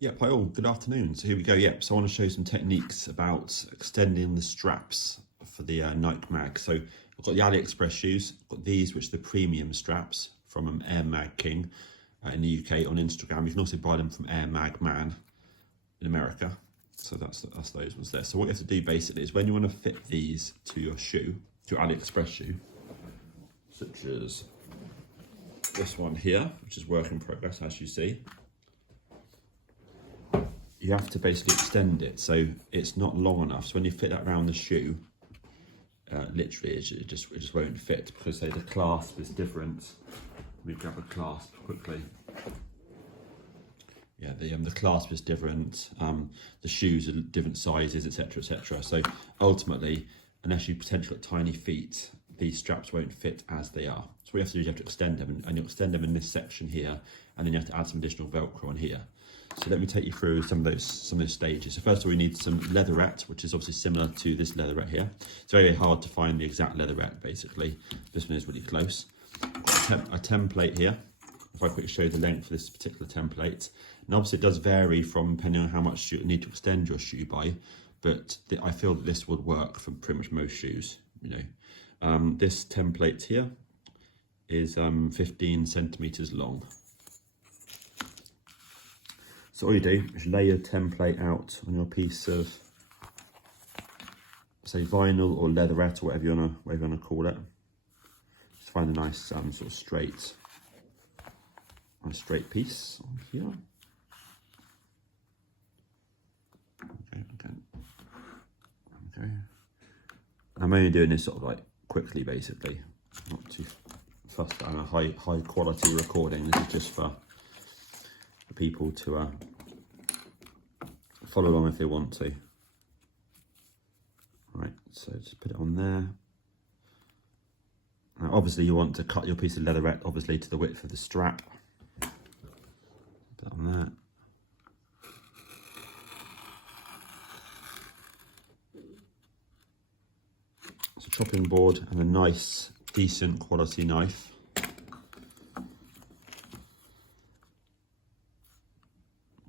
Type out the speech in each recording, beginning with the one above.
Yep, hi all, good afternoon. So here we go, yep, so I want to show you some techniques about extending the straps for the Nike mag. So I've got the AliExpress shoes, I've got these which are the premium straps from Air Mag King in the UK on Instagram. You can also buy them from Air Mag Man in America. So that's those ones there. So what you have to do basically is when you want to fit these to your shoe, to your AliExpress shoe, such as this one here, which is work in progress as you see, you have to basically extend it so it's not long enough. So when you fit that around the shoe, literally it just won't fit because say the clasp is different. Let me grab a clasp quickly. Yeah, the clasp is different. The shoes are different sizes, etc., etc. So ultimately, unless you potentially got tiny feet, these straps won't fit as they are. So what you have to do is you have to extend them, and you extend them in this section here, and then you have to add some additional Velcro on here. So let me take you through some of those stages. So first of all, we need some leatherette, which is obviously similar to this leatherette here. It's very hard to find the exact leatherette, basically. This one is really close. A template here. If I quickly show you the length for this particular template. And obviously it does vary from depending on how much you need to extend your shoe by, but I feel that this would work for pretty much most shoes, you know. This template here is 15 centimeters long. So all you do is lay your template out on your piece of, say, vinyl or leatherette or whatever you wanna call it. Just find a nice sort of straight piece on here. Okay. I'm only doing this sort of like quickly, basically, not too fussed. I'm a high quality recording. This is just for people to follow along if they want to. Right, so just put it on there. Now obviously you want to cut your piece of leatherette obviously to the width of the strap. Put that on there. It's a chopping board and a nice decent quality knife.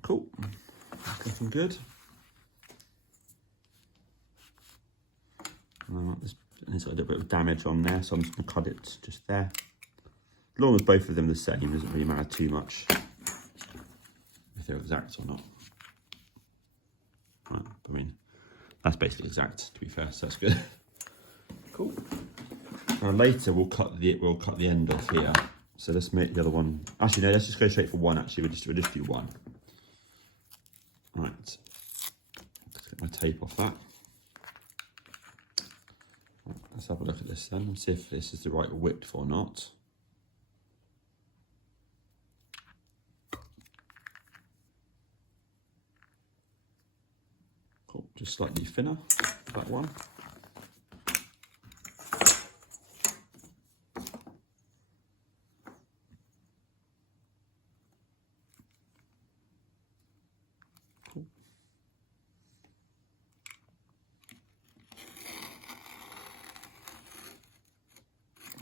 Cool, looking good. There's got a little bit of damage on there, so I'm just going to cut it just there. As long as both of them are the same, it doesn't really matter too much if they're exact or not. Right, I mean, that's basically exact, to be fair, so that's good. Cool. Now later we'll cut the end off here. So let's make the other one. Actually, no, let's just go straight for one. Actually, we'll just do one. Right, let's get my tape off that. Right, let's have a look at this then and see if this is the right width or not. Cool, just slightly thinner, that one.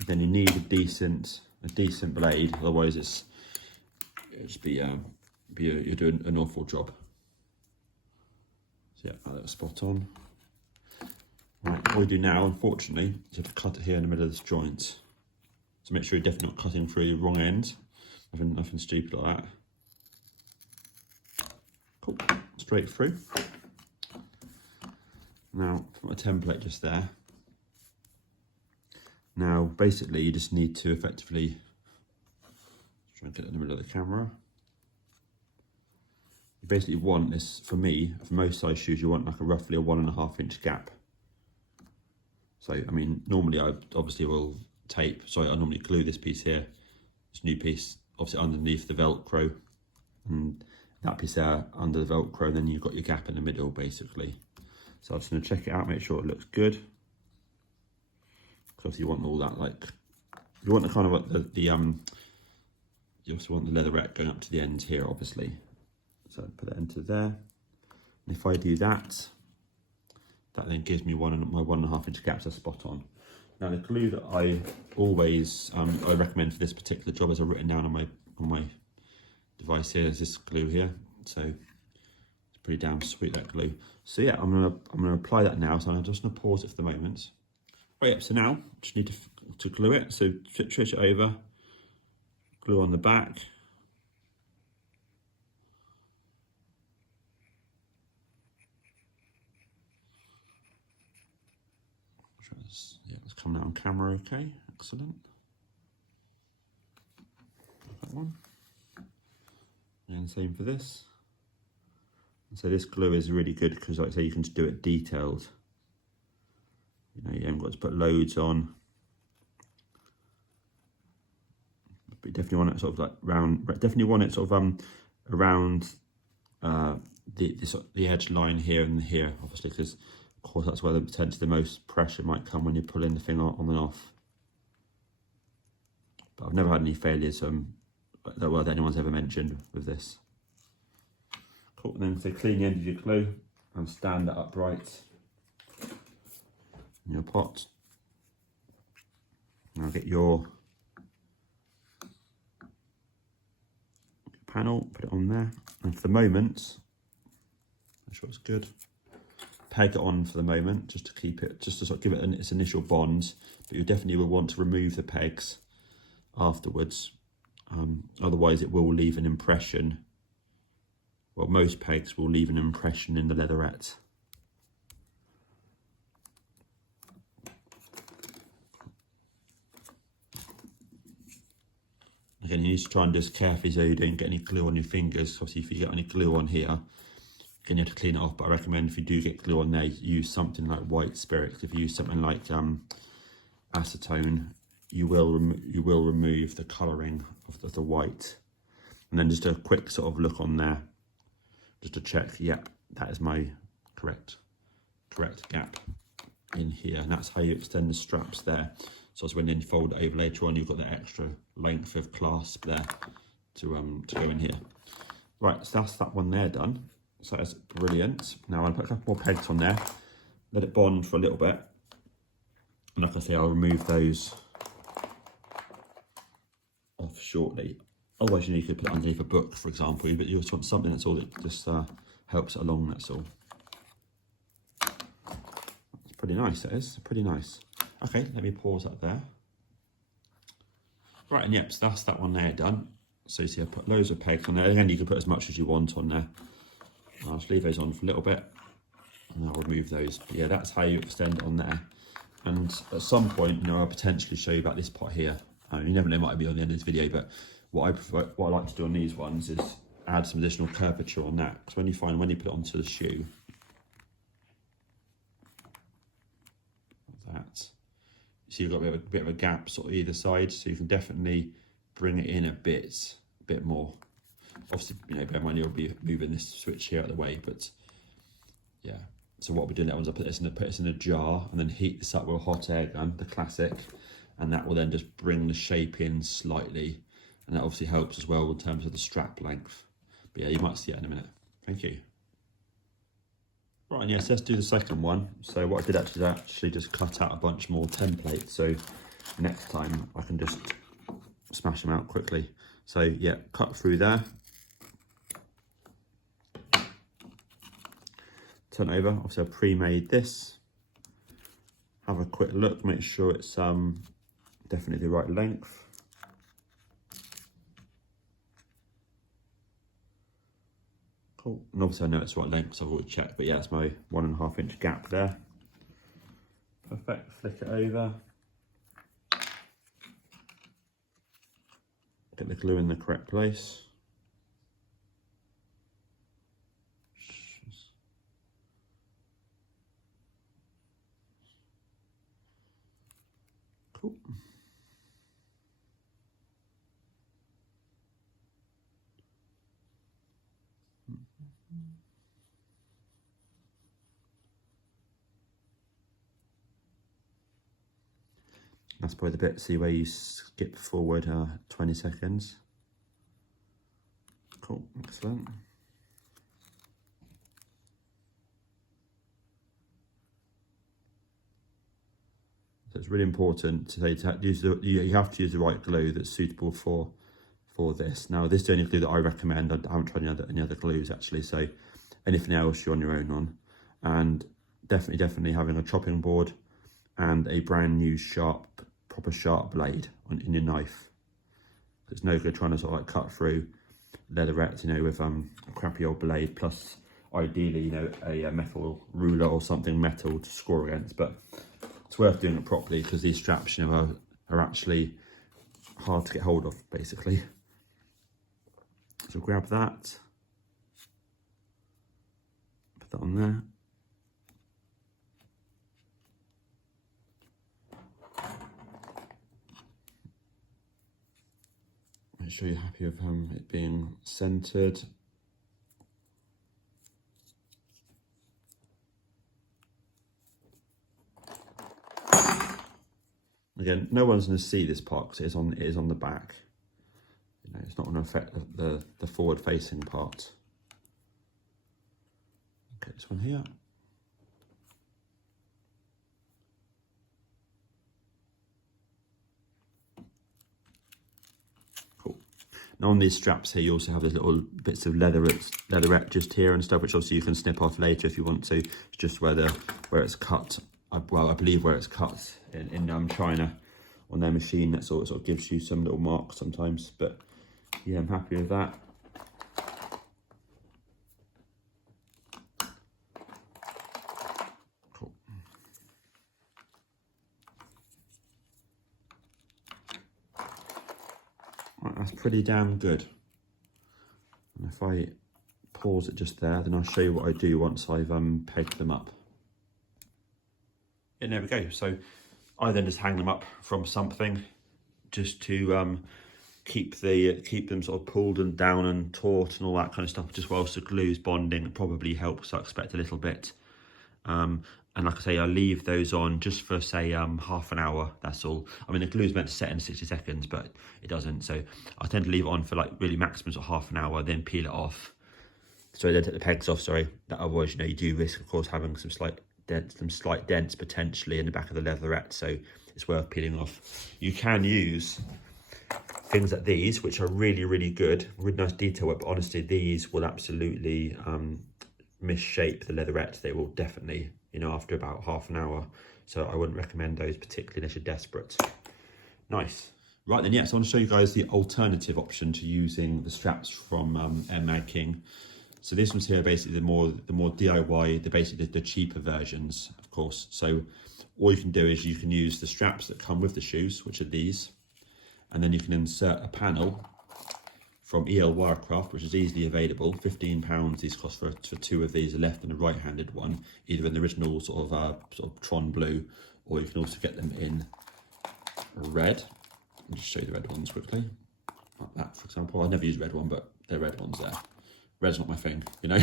Then you need a decent blade, otherwise you're doing an awful job. So yeah, that's spot on. Right, what we do now, unfortunately, is you have to cut it here in the middle of this joint. So make sure you're definitely not cutting through the wrong end. Nothing stupid like that. Cool, straight through. Now, I've got a template just there. Now, basically, you just need to effectively try and get it in the middle of the camera. You basically want this, for me, for most size shoes, you want like roughly a 1.5 inch gap. So, I mean, normally I obviously will I normally glue this piece here, this new piece, obviously underneath the Velcro, and that piece there under the Velcro, and then you've got your gap in the middle, basically. So I'm just going to check it out, make sure it looks good. Because you want all that, like, you want the kind of like you also want the leatherette going up to the end here, obviously. So put it into there. And if I do that, that then gives me my 1.5 inch gaps are spot on. Now the glue that I always I recommend for this particular job, as I've written down on my device here, is this glue here. So pretty damn sweet, that glue. So yeah, I'm gonna apply that now. So I'm just gonna pause it for the moment. Right, yep, so now just need to glue it. So switch it over, glue on the back. Yeah, it's coming out on camera okay, excellent. That one. And same for this. And so this glue is really good because, like I say, you can just do it detailed. You know, you haven't got to put loads on. But you definitely want it sort of like round, definitely want it sort of around the edge line here and here, obviously, because of course that's where potentially the most pressure might come when you're pulling the thing on and off. But I've never had any failures that anyone's ever mentioned with this. Cool, and then so clean the end of your glue and stand it upright in your pot. Now get your panel, put it on there, and for the moment, make sure it's good. Peg it on for the moment, just to keep it, just to sort of give it its initial bonds. But you definitely will want to remove the pegs afterwards. Otherwise, it will leave an impression. Well, most pegs will leave an impression in the leatherette. Again, you need to try and just carefully so you don't get any glue on your fingers. Obviously, if you get any glue on here, again, you have to clean it off. But I recommend if you do get glue on there, use something like white spirit. If you use something like acetone, you will remove the colouring of the white. And then just a quick sort of look on there, just to check, yep, that is my correct gap in here. And that's how you extend the straps there. So when then you fold it over later on, you've got the extra length of clasp there to go in here. Right, so that's that one there done. So that's brilliant. Now I'll put a couple more pegs on there, let it bond for a little bit. And like I say, I'll remove those off shortly. Otherwise, you could put it underneath a book, for example, but you just want something that's all that just helps it along, that's all. It's pretty nice, that is, pretty nice. Okay, let me pause that there. Right, and yep, so that's that one there done. So you see I put loads of pegs on there. Again, you can put as much as you want on there. I'll just leave those on for a little bit and I'll remove those. But yeah, that's how you extend it on there. And at some point, you know, I'll potentially show you about this pot here. You never know, it might be on the end of this video, but what I like to do on these ones is add some additional curvature on that. Because when you put it onto the shoe, like that, so you've got a bit of a gap sort of either side, so you can definitely bring it in a bit more. Obviously, you know, bear in mind you'll be moving this switch here out of the way, but yeah. So what we're doing now is I'll put this in a jar and then heat this up with a hot air gun, the classic, and that will then just bring the shape in slightly, and that obviously helps as well in terms of the strap length. But yeah, you might see it in a minute. Thank you. Right, and yes, let's do the second one. So what I did actually just cut out a bunch more templates, so next time I can just smash them out quickly. So yeah, cut through there. Turn over, obviously I've pre-made this. Have a quick look, make sure it's definitely the right length. Cool, and obviously I know it's the right length, so I've always checked, but yeah, it's my 1.5 inch gap there. Perfect, flick it over. Get the glue in the correct place. Cool. That's probably the bit, see where you skip forward 20 seconds. Cool, excellent. So it's really important to use you have to use the right glue that's suitable for this. Now this is the only glue that I recommend. I haven't tried any other glues actually, so anything else you're on your own on. And definitely having a chopping board and a brand new proper sharp blade in your knife. It's no good trying to sort of like cut through leatherette, you know, with a crappy old blade, plus ideally, you know, a metal ruler or something metal to score against. But it's worth doing it properly, because these straps, you know, are actually hard to get hold of, basically. So grab that, put that on there. Make sure you're happy with it being centered. Again, no one's going to see this part because it is on the back. You know, it's not going to affect the forward-facing part. Okay, this one here. Cool. Now on these straps here, you also have these little bits of leatherette just here and stuff, which obviously you can snip off later if you want to. It's just where it's cut. Well, I believe where it's cut in China on their machine, that sort of gives you some little marks sometimes. But yeah, I'm happy with that. Cool. Right, that's pretty damn good. And if I pause it just there, then I'll show you what I do once I've pegged them up. And there we go. So I then just hang them up from something, just to keep them sort of pulled and down and taut and all that kind of stuff, just whilst the glue's bonding. It probably helps, I expect, a little bit. And like I say, I leave those on just for, say, half an hour, that's all. I mean, the glue's meant to set in 60 seconds, but it doesn't. So I tend to leave it on for like really maximum of half an hour, then peel it off. So then take the pegs off, sorry. That otherwise, you know, you do risk, of course, having some slight dents potentially in the back of the leatherette, so it's worth peeling off. You can use things like these, which are really good, really nice detail work, but honestly these will absolutely misshape the leatherette. They will definitely, you know, after about half an hour. So I wouldn't recommend those particularly unless you're desperate. Nice. Right then, yes, I want to show you guys the alternative option to using the straps from Air Mag King. So these ones here are basically the more DIY, basically the cheaper versions, of course. So all you can do is you can use the straps that come with the shoes, which are these, and then you can insert a panel from ELWireCraft, which is easily available. £15 these cost for two of these, a left and a right-handed one, either in the original sort of Tron blue, or you can also get them in red. I'll just show you the red ones quickly, like that, for example. I never use red one, but they're red ones there. Red's not my thing, you know,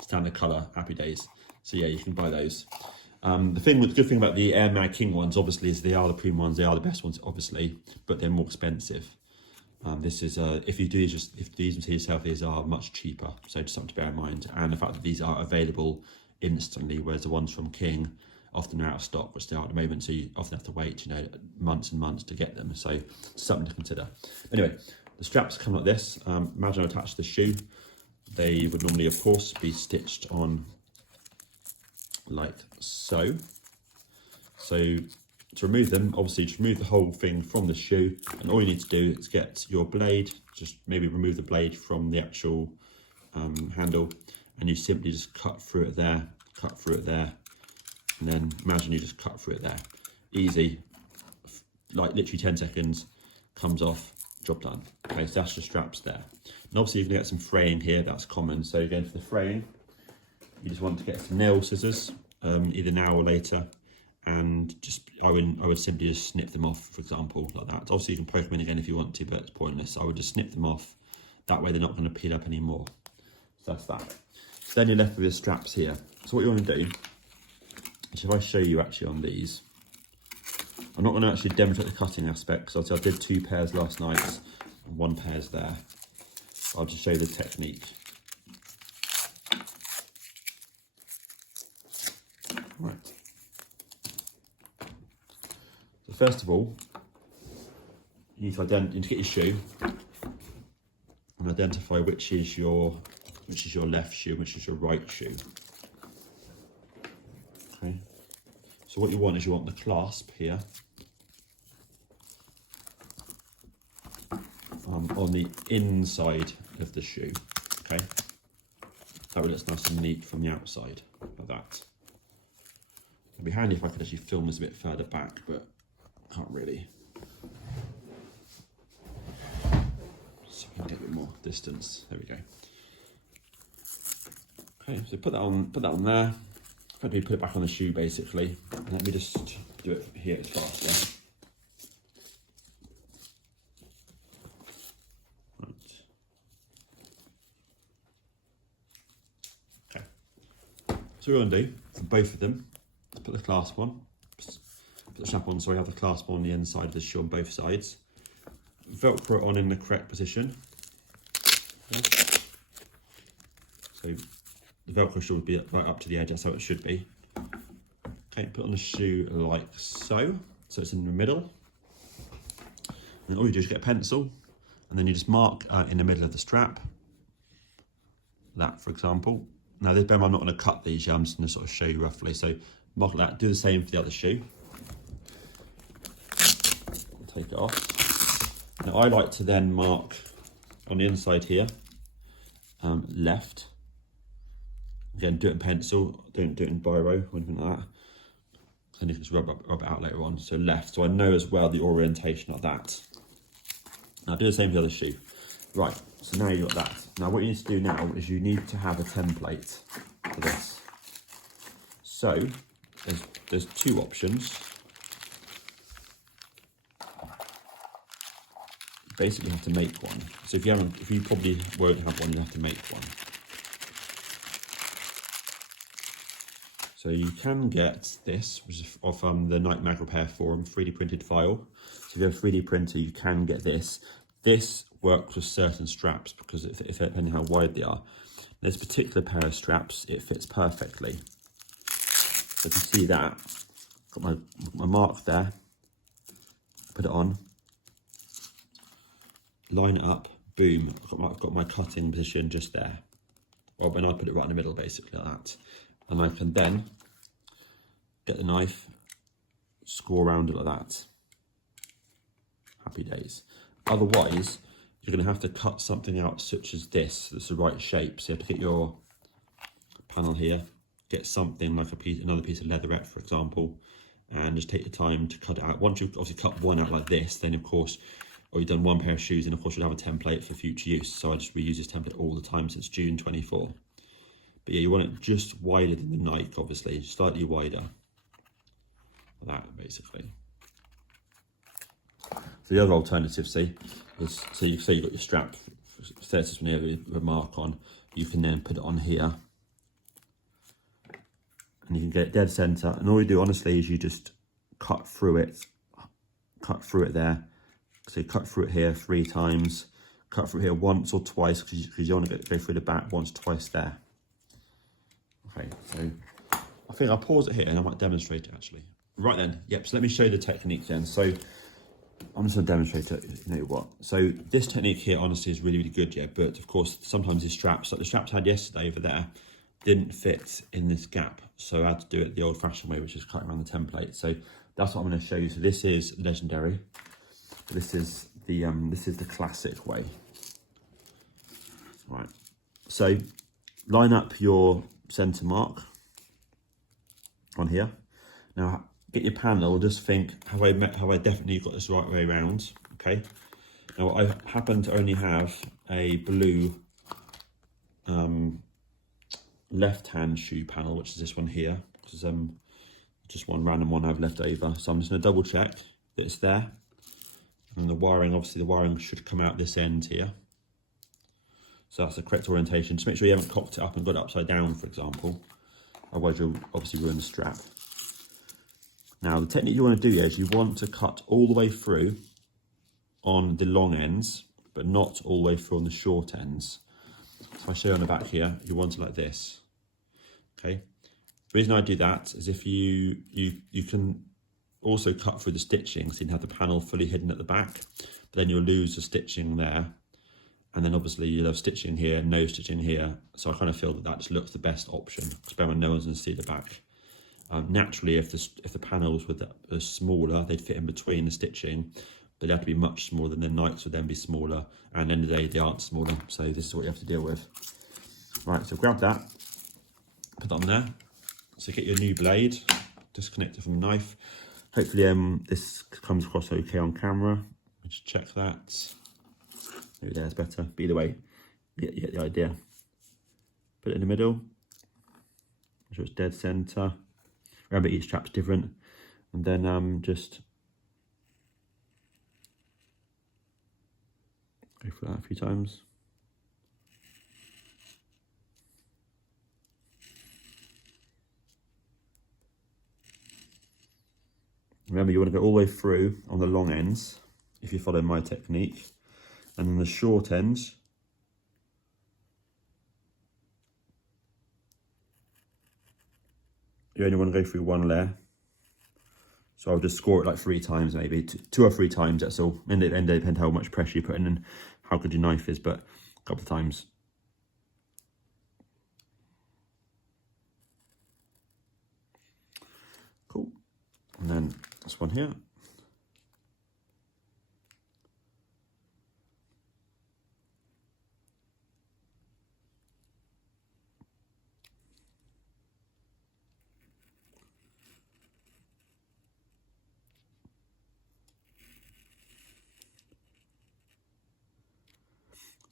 standard colour, happy days. So yeah, you can buy those. The good thing about the Air Mag King ones, obviously, is they are the premium ones, they are the best ones, obviously, but they're more expensive. This is, if you use them to yourself, these are much cheaper, so just something to bear in mind. And the fact that these are available instantly, whereas the ones from King often are out of stock, which they are at the moment, so you often have to wait, you know, months and months to get them, so something to consider. Anyway, the straps come like this. Imagine I attach the shoe. They would normally, of course, be stitched on like so. So to remove them, obviously, just remove the whole thing from the shoe, and all you need to do is get your blade, just maybe remove the blade from the actual handle, and you simply just cut through it there, and then imagine you just cut through it there. Easy, like literally 10 seconds, comes off, job done. Okay, so that's the straps there. And obviously, you're going to get some fraying here, that's common. So again, for the fraying, you just want to get some nail scissors, either now or later, and just I would simply just snip them off, for example, like that. Obviously, you can poke them in again if you want to, but it's pointless. I would just snip them off. That way, they're not going to peel up anymore. So that's that. So then you're left with your straps here. So what you want to do is, if I show you actually on these, I'm not going to actually demonstrate the cutting aspect, because I did 2 pairs last night, and 1 pair's there. I'll just show you the technique. Right. So first of all, you need to get your shoe and identify which is your which is your left shoe, which is your right shoe. Okay, so what you want is you want the clasp here on the inside of the shoe. Okay, that way it looks nice and neat from the outside, like that. It'd be handy if I could actually film this a bit further back, but can't really. So we can get a bit more distance. There we go. Okay, so put that on there. Effectively put it back on the shoe basically. And let me just do it here, it's faster. Right. Okay. So we're gonna do for both of them. Let's put the clasp on. Put the strap on so I have the clasp on the inside of the shoe on both sides. Velcro on in the correct position. Okay. So the Velcro should be right up to the edge, that's how it should be. Okay, put on the shoe like so. So it's in the middle. And all you do is get a pencil, and then you just mark in the middle of the strap. That, for example. Now, this I'm not going to cut these, I'm just going to sort of show you roughly. So mark that, do the same for the other shoe. Take it off. Now I like to then mark on the inside here, left. Again, do it in pencil, don't do it in biro or anything like that. And you can just rub it out later on. So left, so I know as well the orientation of that. Now do the same for the other shoe. Right, so now you've got that. Now what you need to do now is you need to have a template for this. So there's two options. You basically have to make one. So if you probably won't have one, you have to make one. So you can get this, which is off the Nike Mag Repair Forum, 3D printed file. So if you have a 3D printer, you can get this. This works with certain straps because depending how wide they are. There's a particular pair of straps, it fits perfectly. So if you see that, got my mark there, put it on, line it up, boom, I've got my cutting position just there. Well, and I'll put it right in the middle basically like that. And I can then get the knife, score around it like that. Happy days. Otherwise, you're going to have to cut something out such as this, that's the right shape. So you have to get your panel here, get something like another piece of leatherette, for example, and just take your time to cut it out. Once you've obviously cut one out like this, then of course, or you've done one pair of shoes, and of course you'll have a template for future use. So I just reuse this template all the time since June 24. But yeah, you want it just wider than the Nike, obviously, slightly wider. Like that, basically. So the other alternative, see, is so you've got your strap, set this one here with a mark on. You can then put it on here, and you can get it dead center. And all you do, honestly, is you just cut through it there. So you cut through it here 3 times, cut through here once or twice because you want to go through the back once, twice there. Okay, so I think I'll pause it here and I might demonstrate it actually. Right then, yep, so let me show you the technique then. So I'm just going to demonstrate it, you know what. So this technique here honestly is really, really good, yeah, but of course sometimes these straps, like the straps I had yesterday over there, didn't fit in this gap. So I had to do it the old fashioned way, which is cutting around the template. So that's what I'm going to show you. So this is legendary. This is the classic way. Right, so line up your center mark on here. Now get your panel, just think, have I definitely got this right way around? Okay. Now I happen to only have a blue left hand shoe panel, which is this one here, because just one random one I've left over. So I'm just going to double check that it's there. And the wiring, obviously the wiring should come out this end here. So that's the correct orientation. Just make sure you haven't cocked it up and got it upside down, for example. Otherwise you'll obviously ruin the strap. Now the technique you want to do is you want to cut all the way through on the long ends, but not all the way through on the short ends. So if I show you on the back here, you want it like this. Okay. The reason I do that is if you can also cut through the stitching, so you can have the panel fully hidden at the back, but then you'll lose the stitching there. And then obviously you'll have stitching here, no stitching here. So I kind of feel that just looks the best option, especially when no one's going to see the back. Naturally, if the panels were smaller, they'd fit in between the stitching, but they'd have to be much smaller. Then the Nikes would then be smaller, and at the end of the day, they aren't smaller. So this is what you have to deal with. Right, so grab that, put that on there. So get your new blade, disconnect it from the knife. Hopefully this comes across okay on camera. Just check that. Maybe there's better. But either way, you get the idea. Put it in the middle. Make sure it's dead center. Remember, each strap's different. And then just go for that a few times. Remember, you want to go all the way through on the long ends, if you follow my technique. And then the short ends, you only want to go through one layer. So I'll just score it like 3 times, maybe 2 or 3 times, that's all. And it depends how much pressure you put in and how good your knife is, but a couple of times. Cool. And then this one here.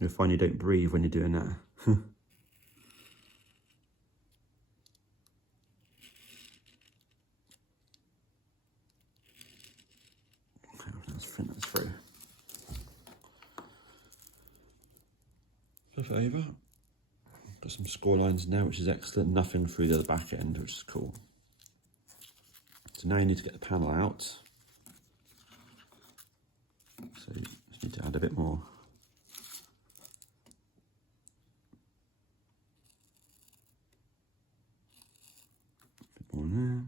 You'll find you don't breathe when you're doing that. That's through. Flip it over. Got some score lines now, which is excellent. Nothing through the back end, which is cool. So now you need to get the panel out. So you just need to add a bit more. On there.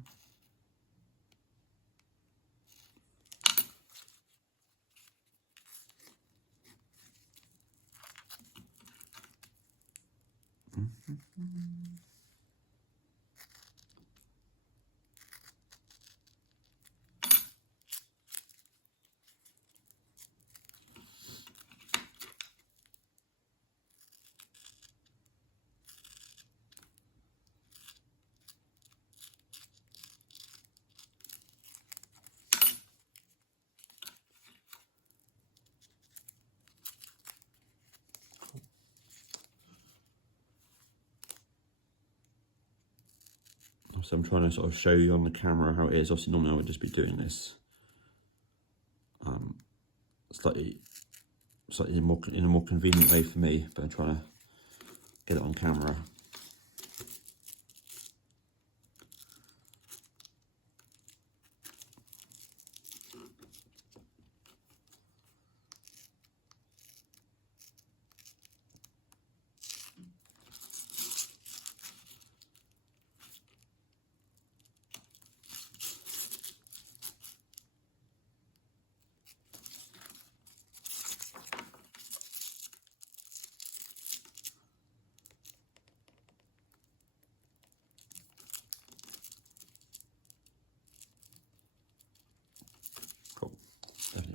So I'm trying to sort of show you on the camera how it is. Obviously normally I would just be doing this slightly in a more convenient way for me, but I'm trying to get it on camera.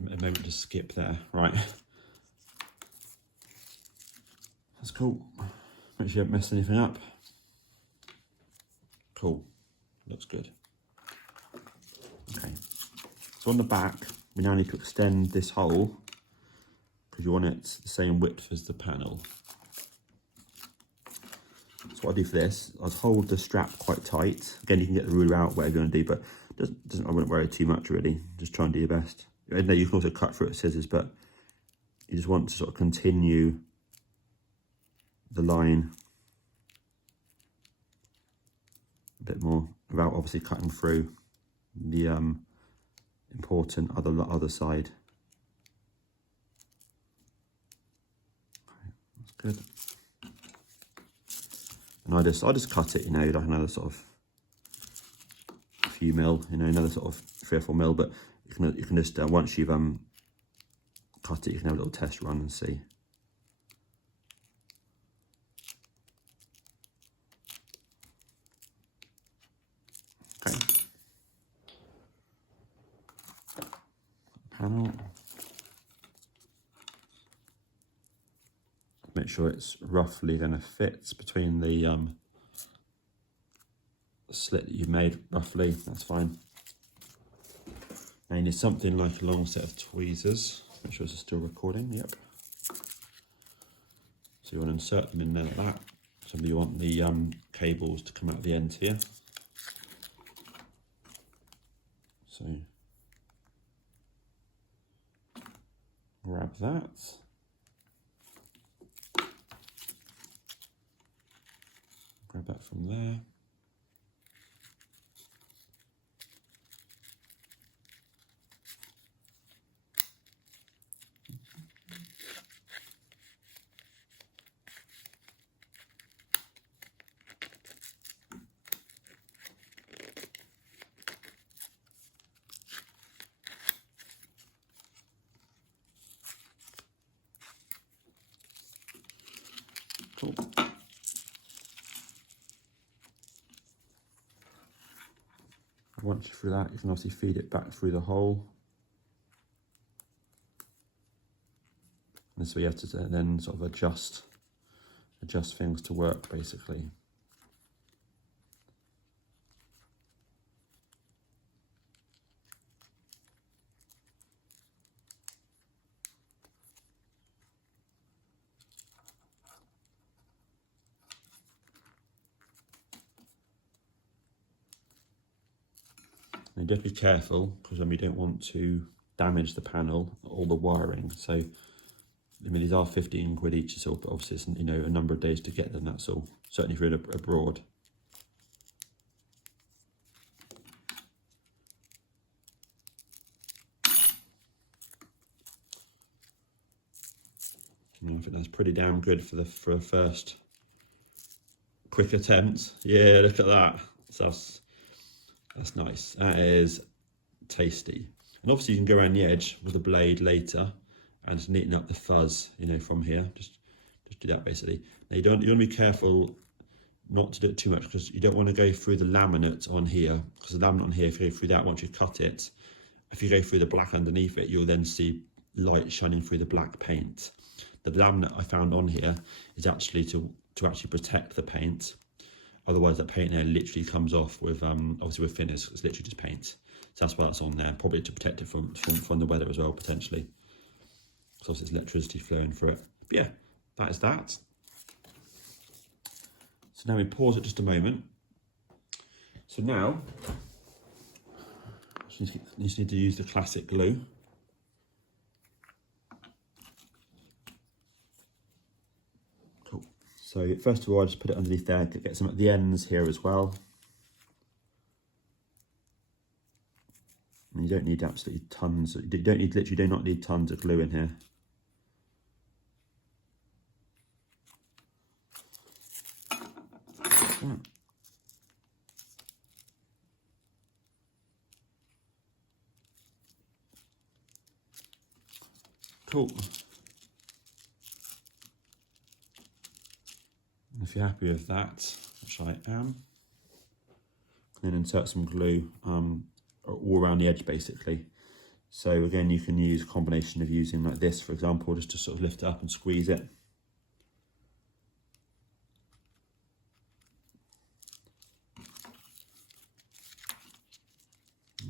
A moment to skip there, right? That's cool. Make sure you don't mess anything up. Cool, looks good. Okay, so on the back, we now need to extend this hole because you want it the same width as the panel. So what I do for this, I'll hold the strap quite tight. Again, you can get the ruler out, whatever you want to do, but I wouldn't worry too much really. Just try and do your best. I know you can also cut through it with scissors, but you just want to sort of continue the line a bit more without obviously cutting through the important other side. Okay, that's good. And I just cut it, you know, like another sort of few mil, you know, another sort of 3 or 4 mil, but you can just once you've cut it, you can have a little test run and see. panel. Make sure it's roughly going to fit between the slit that you made, roughly, that's fine. Now you need something like a long set of tweezers. Make sure this is still recording, yep. So you want to insert them in there like that. So you want the cables to come out the end here. So grab that. Grab that from there. Cool. Once you're through that, you can obviously feed it back through the hole. And so you have to then sort of adjust things to work, basically. And just be careful, because you don't want to damage the panel or the wiring. So, I mean, these are 15 quid each, so obviously it's, you know, a number of days to get them, that's all. Certainly if you're abroad. I think that's pretty damn good for a first quick attempt. Yeah, look at that. So that's nice. That is tasty. And obviously you can go around the edge with a blade later and just neaten up the fuzz, you know, from here. Just do that basically. Now you want to be careful not to do it too much, because you don't want to go through the laminate on here, because the laminate on here, if you go through that, once you cut it, if you go through the black underneath it, you'll then see light shining through the black paint. The laminate I found on here is actually to actually protect the paint. Otherwise that paint there literally comes off with, obviously with thinners, it's literally just paint. So that's why that's on there, probably to protect it from the weather as well, potentially. So obviously there's electricity flowing through it. But yeah, that is that. So now we pause it just a moment. So now, you just need to use the classic glue. Cool. So first of all, I just put it underneath there, get some at the ends here as well. And you don't need absolutely tons. You don't need, literally do not need tons of glue in here. Cool. And if you're happy with that, which I am, then insert some glue all around the edge basically. So again, you can use a combination of using like this, for example, just to sort of lift it up and squeeze it.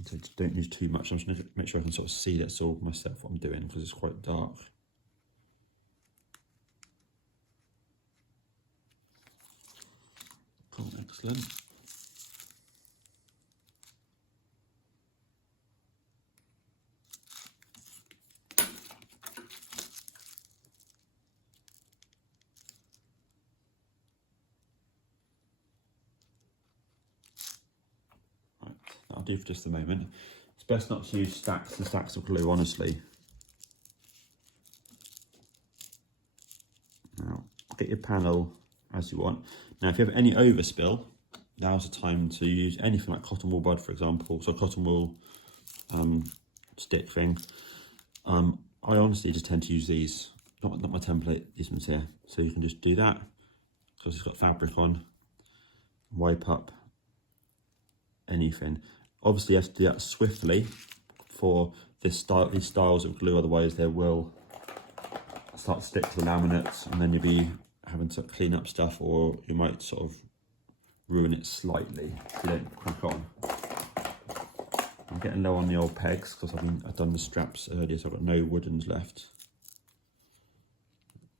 So don't use too much. I'm just going to make sure I can sort of see that's all myself what I'm doing, because it's quite dark. Cool, excellent. That'll do for just a moment. It's best not to use stacks and stacks of glue, honestly. Now, get your panel as you want. Now, if you have any overspill, now's the time to use anything like cotton wool bud, for example. So cotton wool stick thing. I honestly just tend to use these, not my template, these ones here. So you can just do that, because it's got fabric on, wipe up anything. Obviously you have to do that swiftly for these styles of glue, otherwise they will start to stick to the laminates, and then you'll be having to clean up stuff, or you might sort of ruin it slightly if you don't crack on. I'm getting low on the old pegs because I've done the straps earlier, so I've got no woodens left.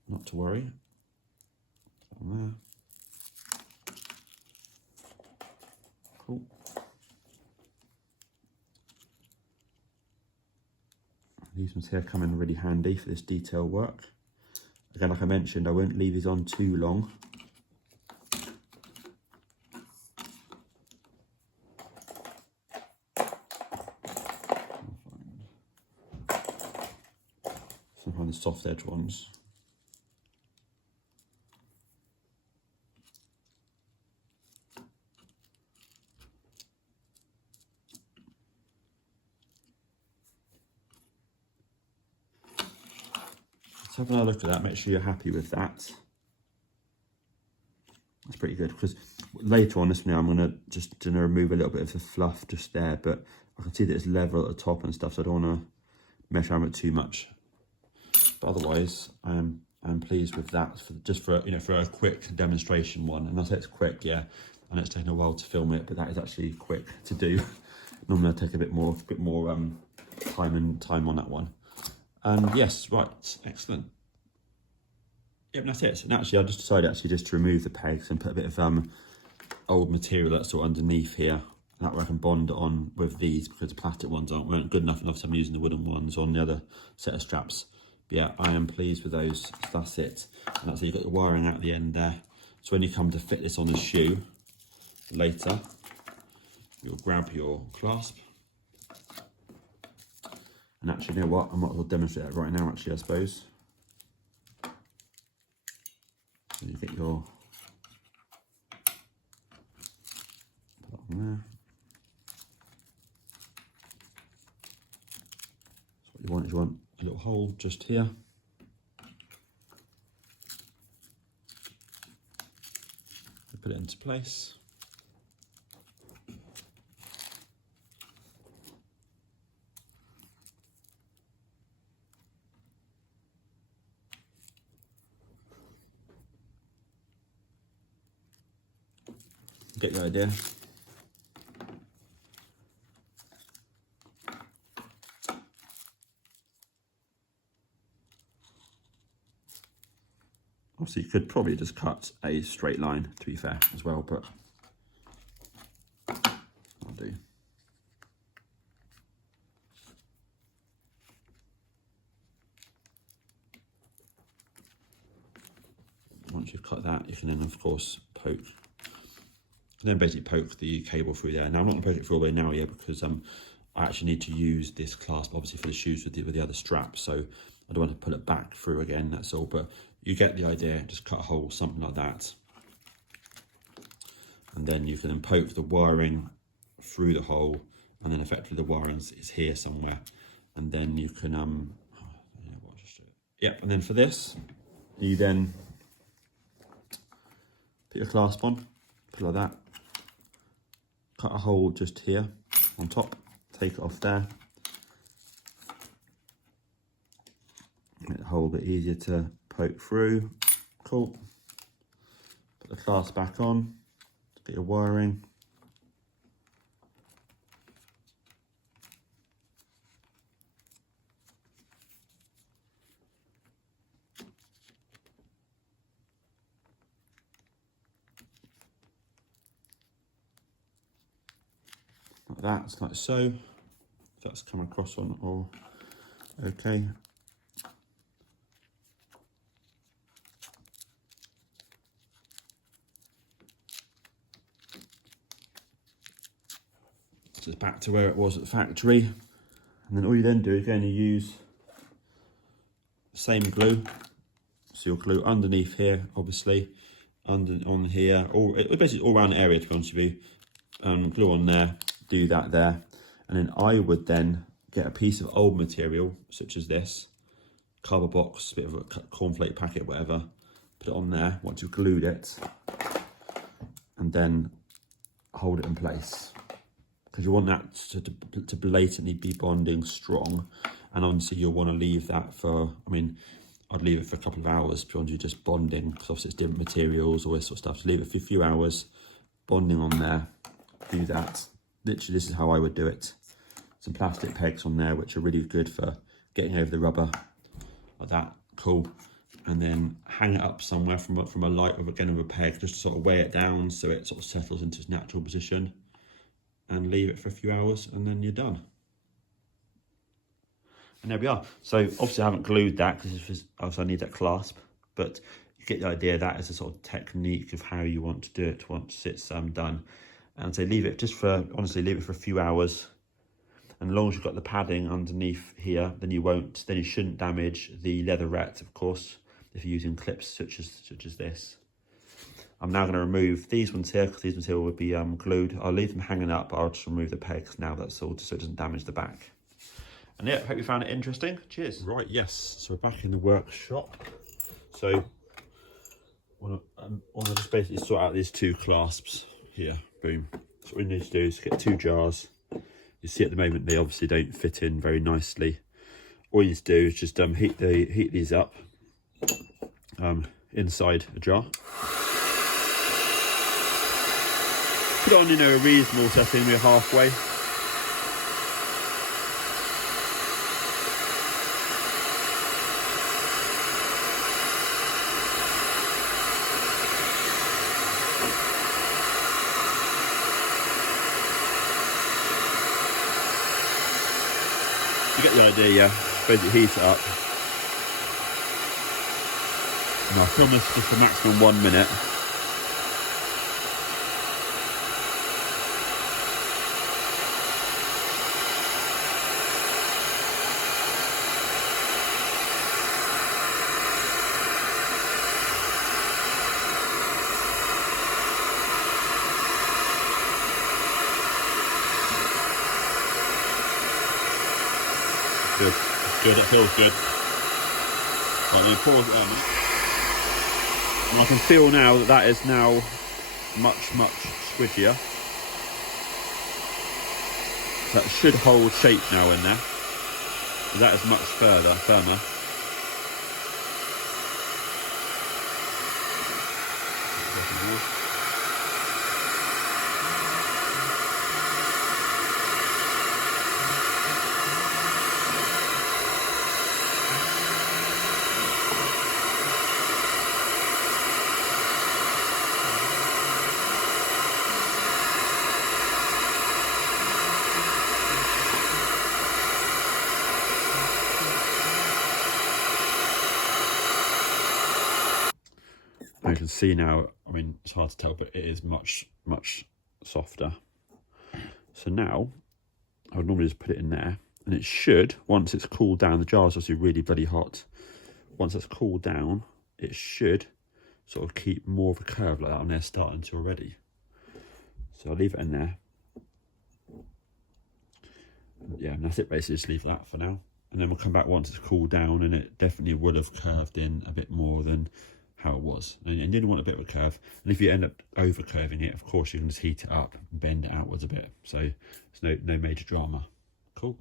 Not to worry. On there. Cool. These ones here come in really handy for this detail work. Again, like I mentioned, I won't leave these on too long. So find the soft edge ones. So have another look at that, make sure you're happy with that. That's pretty good, because later on this one I'm going to remove a little bit of the fluff just there, but I can see that it's level at the top and stuff, so I don't want to mess around with it too much. But otherwise, I'm pleased with that, for a quick demonstration one. And I say it's quick, yeah, and it's taken a while to film it, but that is actually quick to do. Normally I take a bit more time on that one. And yes, right, excellent. Yep, that's it. And actually, I just decided just to remove the pegs and put a bit of old material that's sort of underneath here. That way I can bond it on with these, because the plastic ones weren't good enough, and obviously I'm using the wooden ones on the other set of straps. But yeah, I am pleased with those. So that's it. And that's how you've got the wiring out at the end there. So when you come to fit this on the shoe later, you'll grab your clasp. And actually, you know what? I might as well demonstrate that right now, actually, I suppose. So you get your... Put that on there. So what you want is a little hole just here. Put it into place. Get the idea. Obviously, you could probably just cut a straight line, to be fair, as well, but I'll do. Once you've cut that, you can then, of course, poke. And then basically poke the cable through there. Now I'm not going to poke it through all the way now yet, because I actually need to use this clasp obviously for the shoes with the other straps, so I don't want to pull it back through again, that's all. But you get the idea. Just cut a hole, something like that, and then you can then poke the wiring through the hole, and then effectively the wiring is here somewhere, and then you can and then for this you then put your clasp on, put it like that. Cut a hole just here on top, take it off there. Make the hole a bit easier to poke through. Cool. Put the clasp back on, get your wiring. Like that, like so. That's come across on all okay. So it's back to where it was at the factory. And then all you then do is again, you use the same glue. So you'll glue underneath here, obviously, on here, basically all around the area, to be honest with you. Glue on there, do that there. And then I would then get a piece of old material, such as this, cardboard box, bit of a cornflake packet, whatever, put it on there once you've glued it, and then hold it in place. because you want that to blatantly be bonding strong. And obviously you'll want to leave that for, I mean, I'd leave it for a couple of hours beyond you just bonding, because obviously it's different materials, all this sort of stuff. So leave it for a few hours, bonding on there, do that. Literally, this is how I would do it. Some plastic pegs on there, which are really good for getting over the rubber, like that, cool. And then hang it up somewhere from a light, with a peg, just to sort of weigh it down so it sort of settles into its natural position. And leave it for a few hours, and then you're done. And there we are. So obviously I haven't glued that because obviously I need that clasp, but you get the idea. That is a sort of technique of how you want to do it once it's done. And so leave it honestly leave it for a few hours. And as long as you've got the padding underneath here, then you shouldn't damage the leatherette, of course, if you're using clips such as this. I'm now going to remove these ones here, because these ones here will be glued. I'll leave them hanging up, but I'll just remove the pegs now, that's all, just so it doesn't damage the back. And yeah, hope you found it interesting. Cheers. Right, yes, so we're back in the workshop. So I want to just basically sort out these two clasps here, boom. So what we need to do is get two jars. You see at the moment they obviously don't fit in very nicely. All you need to do is just heat these up inside a jar. Put it on, a reasonable setting, we're halfway. You get the idea, yeah. Basically heat it up. And I'll film this just for maximum 1 minute. Good, good, that feels good. Right, I'm going to pause it down. And I can feel now that is now much, much squishier. That should hold shape now in there. So that is much firmer. You can see now, I mean, it's hard to tell, but it is much, much softer. So now, I would normally just put it in there, and it should, once it's cooled down, the jar is obviously really bloody hot. Once it's cooled down, it should sort of keep more of a curve like that on there starting to already. So I'll leave it in there. Yeah, and that's it basically, just leave that for now. And then we'll come back once it's cooled down, and it definitely would have curved in a bit more than how it was. And you didn't want a bit of a curve. And if you end up over curving it, of course you can just heat it up and bend it outwards a bit. So there's no major drama. Cool.